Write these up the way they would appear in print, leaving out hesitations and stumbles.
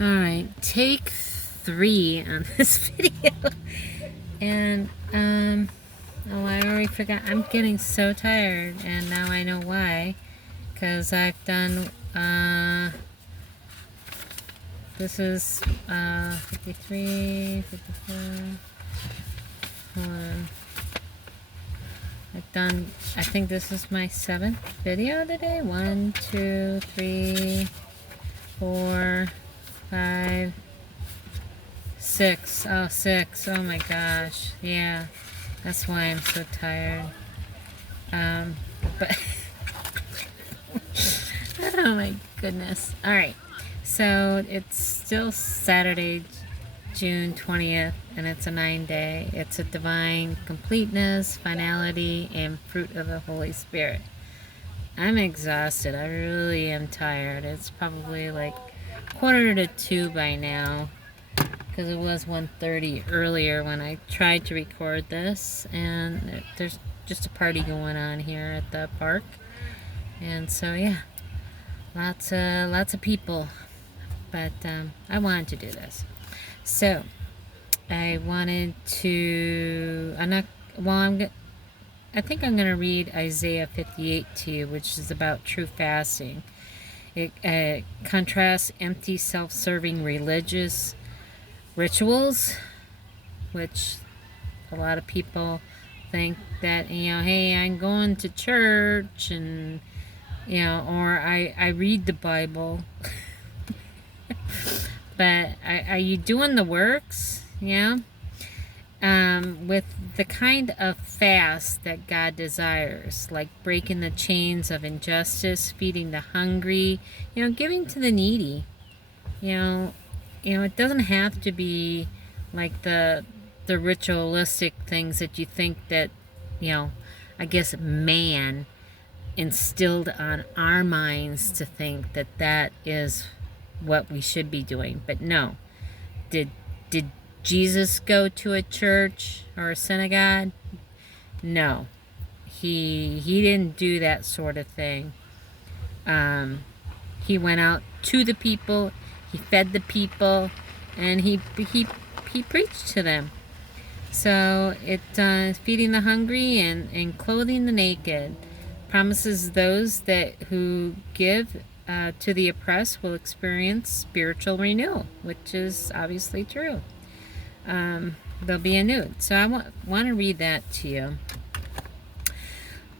Alright, take 3 on this video. And, oh, I already forgot. I'm getting so tired, and now I know why. Because I've done, this is, 53, 54, hold on. I've done, I think this is my 7th video today. 1, 2, 3, 4, 5, 6. Oh, 6. Oh my gosh. Yeah. That's why I'm so tired. But oh my goodness. Alright. So it's still Saturday, June 20th, and it's a 9-day. It's a divine completeness, finality, and fruit of the Holy Spirit. I'm exhausted. I really am tired. It's probably like 1:45 by now, because it was 1:30 earlier when I tried to record this, and there's just a party going on here at the park, and so yeah, lots of people, but I wanted to do this. So I wanted to, I think I'm going to read Isaiah 58 to you, which is about true fasting. It contrasts empty, self-serving religious rituals, which a lot of people think that, hey, I'm going to church, and, or I read the Bible. But are you doing the works? Yeah. With the kind of fast that God desires, like breaking the chains of injustice, feeding the hungry, giving to the needy. It doesn't have to be like the ritualistic things that you think that, I guess man instilled on our minds to think that that is what we should be doing. But no. Did Jesus go to a church or a synagogue? No. He didn't do that sort of thing. He went out to the people, he fed the people, and he preached to them. So it's feeding the hungry and clothing the naked. Promises those who give to the oppressed will experience spiritual renewal, which is obviously true. They'll be renewed. So I want to read that to you.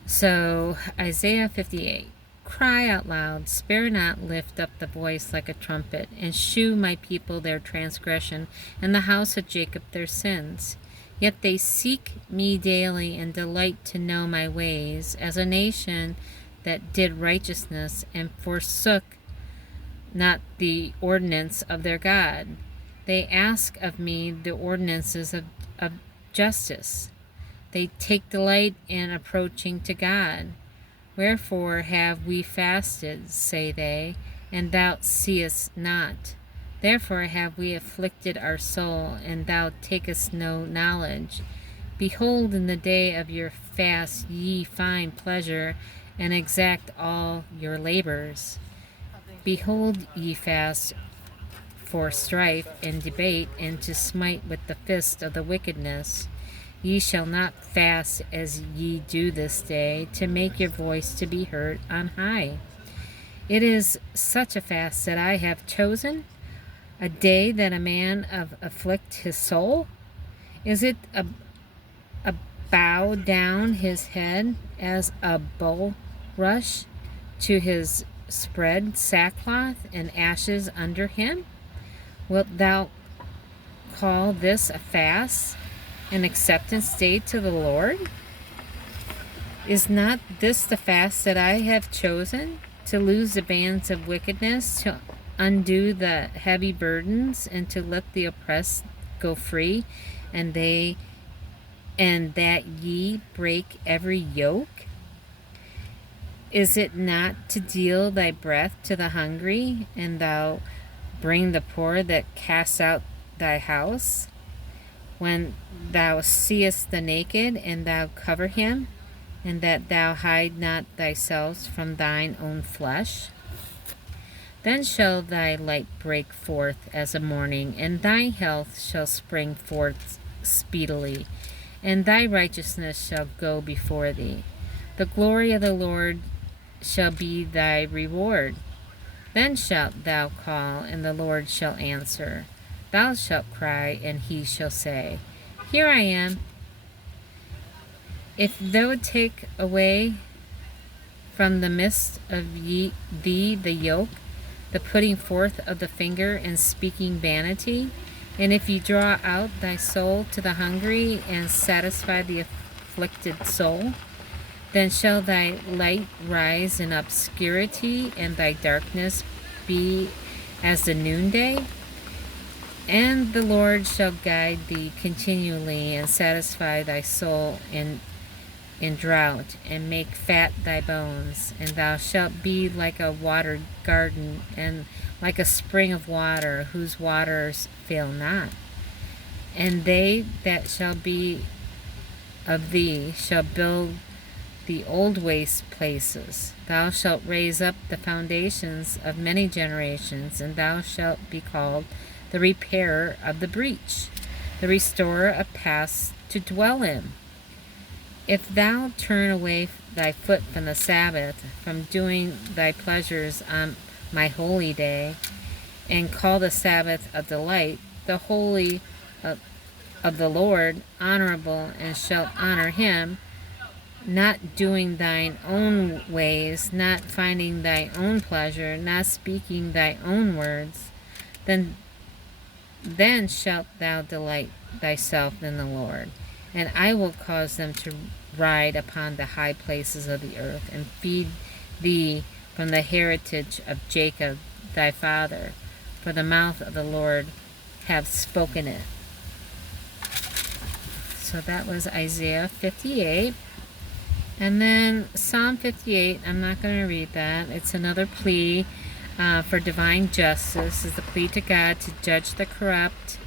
So Isaiah 58. Cry out loud, spare not, lift up the voice like a trumpet, and shew my people their transgression, and the house of Jacob their sins. Yet they seek me daily, and delight to know my ways, as a nation that did righteousness, and forsook not the ordinance of their God. They ask of me the ordinances of justice. They take delight in approaching to God. Wherefore have we fasted, say they, and thou seest not? Therefore have we afflicted our soul, and thou takest no knowledge. Behold, in the day of your fast ye find pleasure, and exact all your labors. Behold, ye fast for strife and debate, and to smite with the fist of the wickedness. Ye shall not fast as ye do this day, to make your voice to be heard on high. It is such a fast that I have chosen, a day that a man afflict his soul. Is it a bow down his head as a bulrush to his spread sackcloth and ashes under him? Wilt thou call this a fast, an acceptance day to the Lord? Is not this the fast that I have chosen, to loose the bands of wickedness, to undo the heavy burdens, and to let the oppressed go free, and that ye break every yoke? Is it not to deal thy breath to the hungry, and thou bring the poor that cast out thy house? When thou seest the naked, and thou cover him, and that thou hide not thyself from thine own flesh? Then shall thy light break forth as a morning, and thy health shall spring forth speedily, and thy righteousness shall go before thee. The glory of the Lord shall be thy reward. Then shalt thou call, and the Lord shall answer. Thou shalt cry, and he shall say, Here I am. If thou would take away from the midst of thee the yoke, the putting forth of the finger, and speaking vanity, and if you draw out thy soul to the hungry, and satisfy the afflicted soul, then shall thy light rise in obscurity, and thy darkness be as the noonday. And the Lord shall guide thee continually, and satisfy thy soul in drought, and make fat thy bones. And thou shalt be like a watered garden, and like a spring of water, whose waters fail not. And they that shall be of thee shall build the old waste places. Thou shalt raise up the foundations of many generations, and thou shalt be called the repairer of the breach, the restorer of paths to dwell in. If thou turn away thy foot from the Sabbath, from doing thy pleasures on my holy day, and call the Sabbath a delight, the holy of the Lord honorable, and shalt honor him, not doing thine own ways, not finding thy own pleasure, not speaking thy own words, then shalt thou delight thyself in the Lord. And I will cause them to ride upon the high places of the earth, and feed thee from the heritage of Jacob thy father, for the mouth of the Lord hath spoken it. So that was Isaiah 58. And then Psalm 58, I'm not going to read that. It's another plea for divine justice. It's a plea to God to judge the corrupt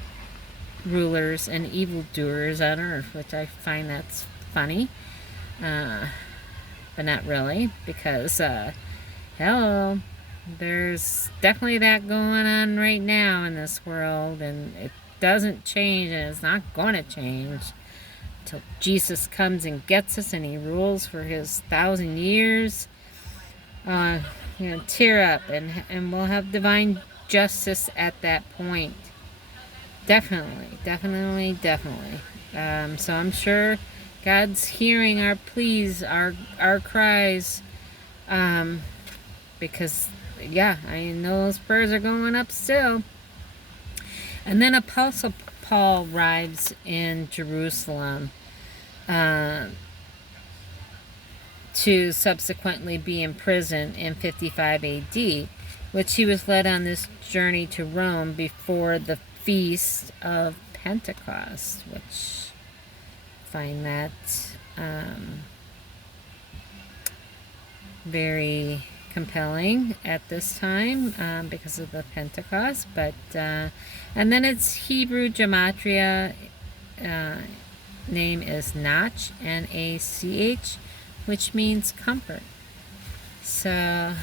rulers and evildoers on earth, which I find that's funny. But not really, because, hello, there's definitely that going on right now in this world, and it doesn't change, and it's not going to change till Jesus comes and gets us, and he rules for his 1,000 years. Tear up, and we'll have divine justice at that point. Definitely. So I'm sure God's hearing our pleas, our cries, because, yeah, I know those prayers are going up still. And then Apostle Paul arrives in Jerusalem to subsequently be imprisoned in 55 AD, which he was led on this journey to Rome before the Feast of Pentecost, which I find that very compelling at this time because of the Pentecost. But and then it's Hebrew gematria. Name is Nach, N-A-C-H, which means comfort. So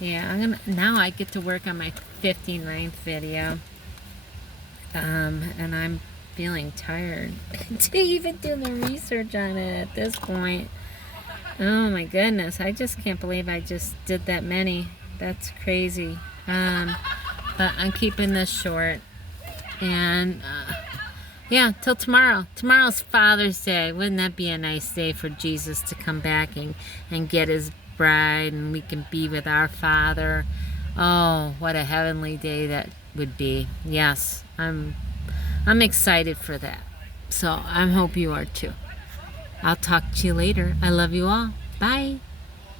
yeah, now I get to work on my 59th video, and I'm feeling tired to even do the research on it at this point. Oh my goodness, I just can't believe I just did that many. That's crazy. But I'm keeping this short, and yeah, till tomorrow. Tomorrow's Father's Day. Wouldn't that be a nice day for Jesus to come back and get his bride, and we can be with our Father? Oh, what a heavenly day that would be. Yes, I'm excited for that. So I hope you are too. I'll talk to you later. I love you all. Bye.